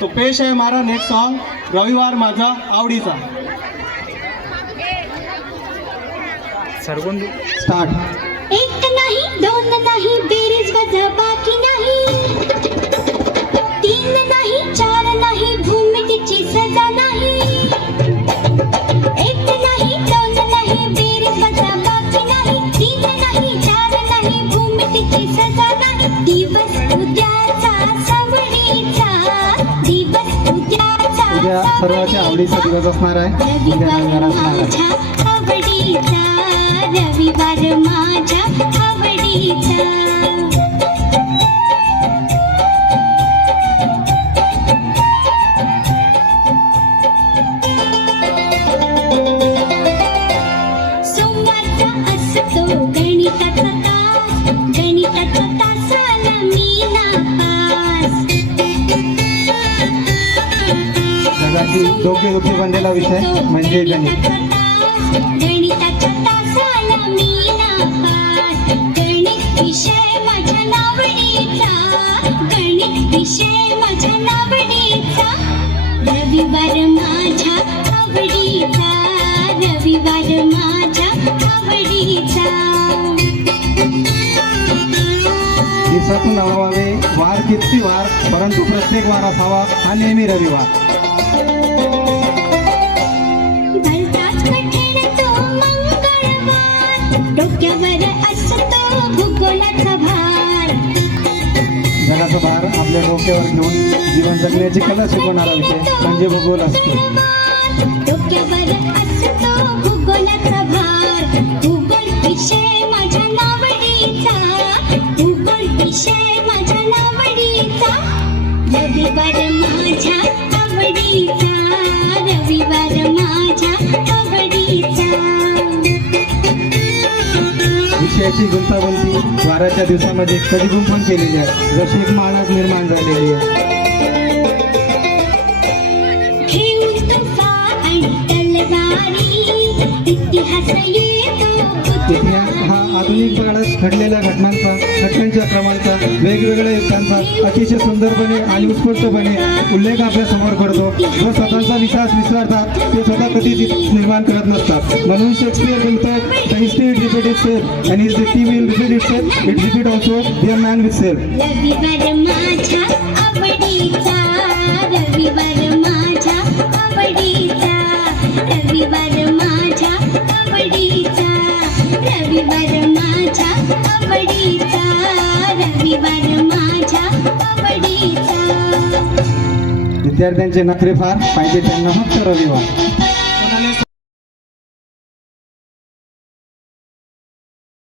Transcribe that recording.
तो पेश है हमारा नेक्स्ट सॉन्ग रविवार माझा आवडीचा। सरगुण स्टार्ट। एक नाही दोन नाही बेरीज वजा बाकी नाही, तीन नाही चार नाही भूमितीची सजा नाही, एक नाही दोन नाही बेरीज वजा बाकी नाही, तीन नाही चार नाही भूमितीची सजा नाही, दिवस उद्याचा सवडीचा, दिवस उद्याचा उद्या सर्वांच्या आवडीचा दिवस असणार आहे। उद्या रविवार असणार आहे। आवडीचा रविवार माझ्या आवडीचा। सोमवारचा असतो गणिताचा तास, गणिताचा तासाला मी नापास। जगाची डोकेदुखी बनलेला विषय म्हणजे गणित। गणिताच्या तासाला मी नापास, गणित विषय माझ्या नावडीचा, गणित विषय माझ्या नावडीचा, रविवार माझ्या आवडीचा, रविवार माझ्या आवडीचा। दिवसातून नवावे वार किती वार, परंतु प्रत्येक वार असावा हा नेहमी रविवार। भलताच कठीण तो मंगळवार, डोक्यावर असतो भूगोलाचा भार, जगाचा भार आपल्या डोक्यावर घेऊन जीवन जगण्याची कला शिकवणारा विषय म्हणजे भूगोल असतो। डोक्यावर असतो भूगोलाचा भार, भूगोल विषय माझ्या नावडीचा, भूगोल विषय माझ्या नावडीचा, रविवार माझ्या आवडीचा, रविवार माझ्या आवडीचा। विषयाची गुंतागुंती वाराच्या दिवसामध्ये कधी गुंफून केलेली आहे, जशी एक माळच निर्माण झालेली आहे। घेऊन तुफा आणि तलवारी, इतिहास येतो इतिहास हा आधुनिक काळात घडलेल्या घटनांच्या क्रमांचा, वेगवेगळ्या युद्धांचा अतिशय सुंदरपणे आणि उत्स्फूर्तपणे उल्लेख आपल्या समोर करतो। जो स्वतःचा विकास विसरतात ते स्वतः कधीच निर्माण करत नसतात। म्हणून शेक्सपियर बोलतो, the history it repeat itself and his dictum will repeat itself, it repeat also the man with self। रविवार माझ्या आवडीचा, रविवार माझ्या आवडीचा, रविवार माझ्या आवडीचा, रविवार माझ्या आवडीचा, रविवार माझ्या आवडीचा। विद्यार्थ्यांचे नखरे फार पाहिजे त्यांना फक्त रविवार।